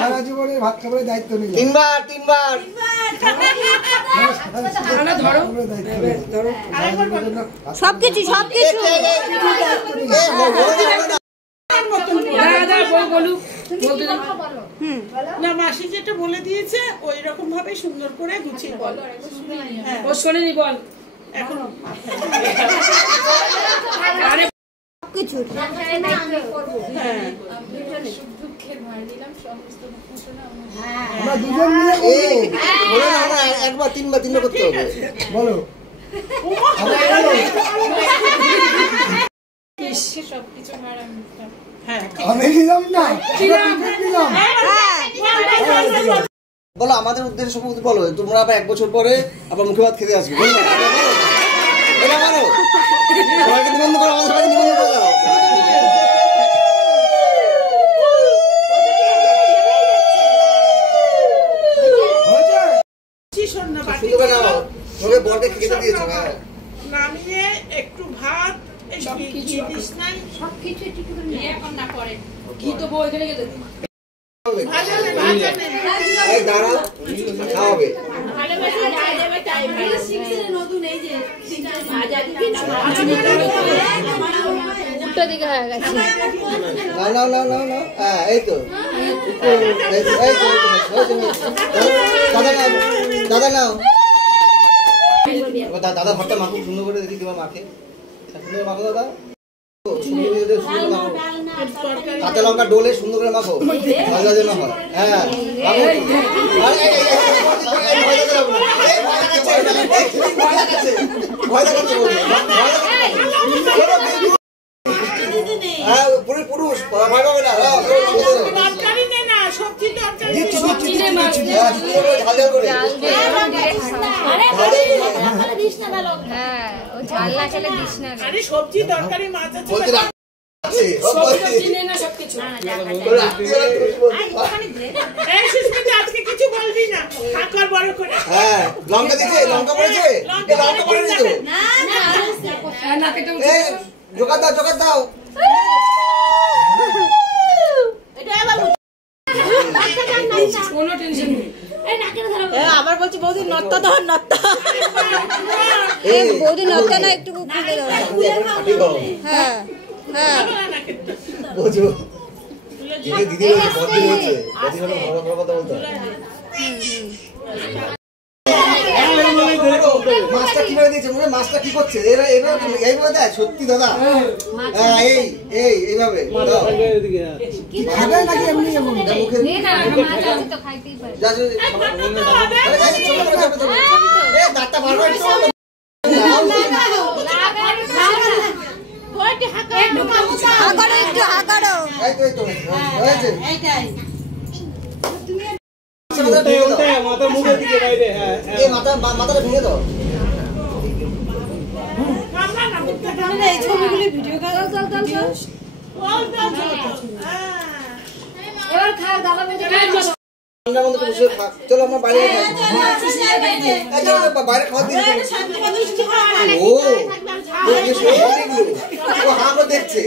সারা জীবনে ভাত খাবারের দায়িত্ব নিলাম। তিনবার সবকিছু না মাসি যেটা বলে দিয়েছে ওই রকম ভাবে সুন্দর করে গুছিয়ে বল। ও শোনেনি বল এখন কিছু আমরা দুজন মিলে একবার তিনবার করতে হবে বলো আমি দিলাম না বলো আমাদের উদ্দেশ্য সব বলো তোমরা আবার 1 বছর পরে আবার মুখে ভাত খেতে আসবে সবাইকে নিমন্ত্রণ করো আমাদের সবাইকে নিমন্ত্রণ করে দাও বরকে খেতে দিয়েছো নামিয়ে একটু ভাত কি তো বউ এখানে গেলে দাঁড়া খাওয়াবে উল্টো দিকে হয়ে গেছে না এই তো দাদা নাও দাদা ভাতটা মাখো সুন্দর করে দেখি তোমার মাখে সুন্দর মাখো দাদা কাঁচা লঙ্কা ডোলে সুন্দর করে মাখো ভাজা যেন হয় হ্যাঁ পুরুষ সবজি তরকারি মাছ আজকে কিছু বলবি না বড় করে হ্যাঁ লঙ্কা দিচ্ছে লঙ্কা পড়েছে লঙ্কা পড়েছে জোগাড় দাও কোনো টেনশন নেই আবার বলছি বৌদি নত্তা ধর নত্তা বৌদি নত্তা না একটু খুলে দাও হ্যাঁ বোঝো দিদি হচ্ছে কথা বলতে মাছটা কিভাবে দিয়েছে মাছটা কি করছে এইভাবে দেয় সত্যি দাদা এইভাবে মাথাটা ভেঙে দাও ছবিগুলি ভিডিও এবার খা দাদা চলো আমরা বাইরে বাইরে খাওয়া দিয়েছি দেখছে